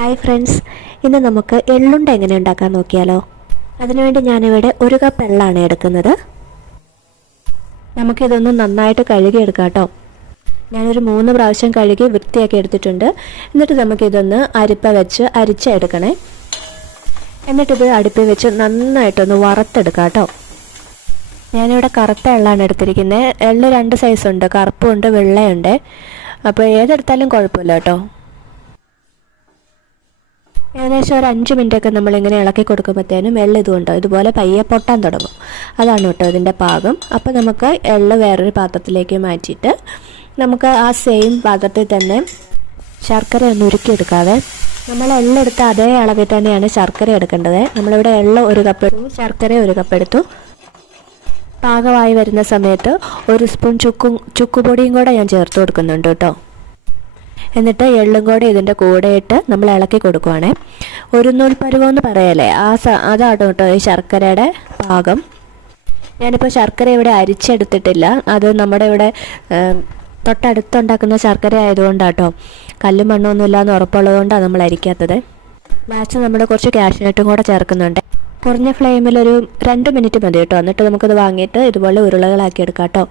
Hi friends, ഇന്ന് നമുക്ക് എള്ളുണ്ട എങ്ങനെ ഉണ്ടാക്കാൻ നോക്കിയാലോ. അതിനുവേണ്ടി ഞാനിവിടെ 1 കപ്പ് എള്ളാണ് എടുക്കുന്നത്. നമുക്കിതൊന്ന് നന്നായിട്ട് കഴുകിയെടുക്കാം കേട്ടോ. ഞാനൊരു 3 പ്രാവശ്യം കഴുകി വൃത്തിയാക്കി എടുത്തിട്ടുണ്ട്. എന്നിട്ട് നമുക്കിതൊന്ന് അരിപ്പ വെച്ച് അരിച്ചെടുക്കണേ. എന്നിട്ടിത് അടുപ്പിൽ വെച്ച് നന്നായിട്ടൊന്ന് വറുത്തെടുക്കാം കേട്ടോ. ഞാനിവിടെ കറുത്ത എള്ളാണ് എടുത്തിരിക്കുന്നത്. എള്ള് 2 സൈസുണ്ട്, കറുപ്പുണ്ട് വെള്ളയുണ്ട്. അപ്പോൾ ഏതെടുത്താലും കുഴപ്പമില്ല കേട്ടോ. ഏകദേശം ഒരു 5 മിനിറ്റൊക്കെ നമ്മളിങ്ങനെ ഇളക്കി കൊടുക്കുമ്പോഴത്തേനും എള്ള് ഇതുകൊണ്ടോ ഇതുപോലെ പയ്യെ പൊട്ടാൻ തുടങ്ങും. അതാണ് കേട്ടോ ഇതിൻ്റെ പാകം. അപ്പോൾ നമുക്ക് എള്ള് വേറൊരു പാത്രത്തിലേക്ക് മാറ്റിയിട്ട് നമുക്ക് ആ സെയിം പാത്രത്തിൽ തന്നെ ശർക്കര ഒന്ന് ഉരുക്കിയെടുക്കാതെ നമ്മൾ എള്ളെടുത്ത അതേ അളവിൽ തന്നെയാണ് ശർക്കര എടുക്കേണ്ടത്. നമ്മളിവിടെ എള്ള് 1 കപ്പ് എടുത്തു, ശർക്കര 1 കപ്പ് എടുത്തു. പാകമായി വരുന്ന സമയത്ത് 1 സ്പൂൺ ചുക്കുപൊടിയും കൂടെ ഞാൻ ചേർത്ത് കൊടുക്കുന്നുണ്ട് കേട്ടോ. എന്നിട്ട് എള്ളും കൂടെ ഇതിൻ്റെ കൂടെ ഇട്ട് നമ്മൾ ഇളക്കി കൊടുക്കുവാണേ. ഒരു നൂൽ പരുവമെന്ന് പറയല്ലേ, അതാണ് കേട്ടോ ഈ ശർക്കരയുടെ പാകം. ഞാനിപ്പോൾ ശർക്കര ഇവിടെ അരിച്ചെടുത്തിട്ടില്ല. അത് നമ്മുടെ ഇവിടെ തൊട്ടടുത്തുണ്ടാക്കുന്ന ശർക്കര ആയതുകൊണ്ടാട്ടോ, കല്ലും മണ്ണൊന്നും ഇല്ലാന്ന് ഉറപ്പുള്ളതുകൊണ്ടാണ് നമ്മൾ അരിക്കാത്തത്. ലാസ്റ്റ് നമ്മൾ കുറച്ച് കാഷ്നട്ടും കൂടെ ചേർക്കുന്നുണ്ട്. കുറഞ്ഞ ഫ്ലെയിമിൽ ഒരു 2 മിനിറ്റ് മതി കേട്ടോ. എന്നിട്ട് നമുക്കത് വാങ്ങിയിട്ട് ഇതുപോലെ ഉരുളകളാക്കി എടുക്കാം കേട്ടോ.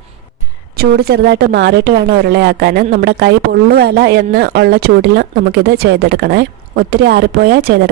ചൂട് ചെറുതായിട്ട് മാറിയിട്ട് വേണം ഉരുളയാക്കാൻ. നമ്മുടെ കൈ പൊള്ളുകയില്ല എന്ന് ഉള്ള ചൂടിൽ നമുക്കിത് ചെയ്തെടുക്കണേ. ഒത്തിരി ആറിപ്പോയാൽ ചെയ്തെടുക്കണം.